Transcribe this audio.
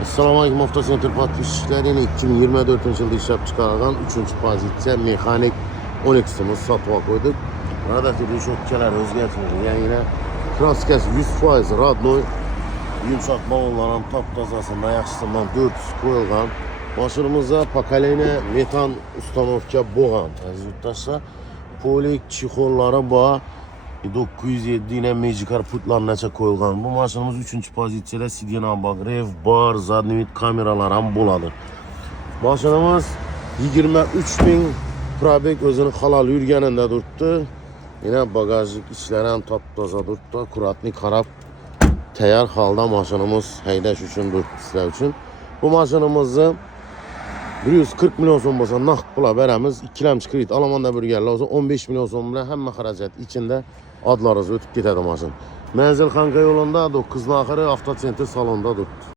Assalamu alaikum, Avtocenter patişlerini 2024 yılda işlep çıkarılan 3. pozitsiya mexanik Onex'imiz satıp koyduk. Buradaki düşükçeler özgertmedi. Yani yine kraskası 100% radnoy yumuşak bavulların taptazasında yaxşısından 400 koyulgan. Maşınımızda pakaleyne metan ustanovka boğan. Aziz yurttaşlar, polik çikollara bağ 907 yine mecikar putlarına koyulgan. Bu maşınımız 3. pozitsiyada sidyen bak, rev, bar, zadnimit kameralar ham boladı. Maşınımız 23.000 probek özünü halal yürgeninde durdu. Yine bagajlık işleri ham taptaza durdu. Kuratni karab tayar halda maşınımız heydaş üçün durdu sizler üçün. Bu maşınımızı 140 milyon son olsa naqd pula veremiz. 2 kredit Almanda bir yerler olsa 15 milyon son bile hem xaracət içinde adlarınızı ötüp gider maşın. Menzil Xanqa yolunda 9 axırı Avtocenter salonda durdu.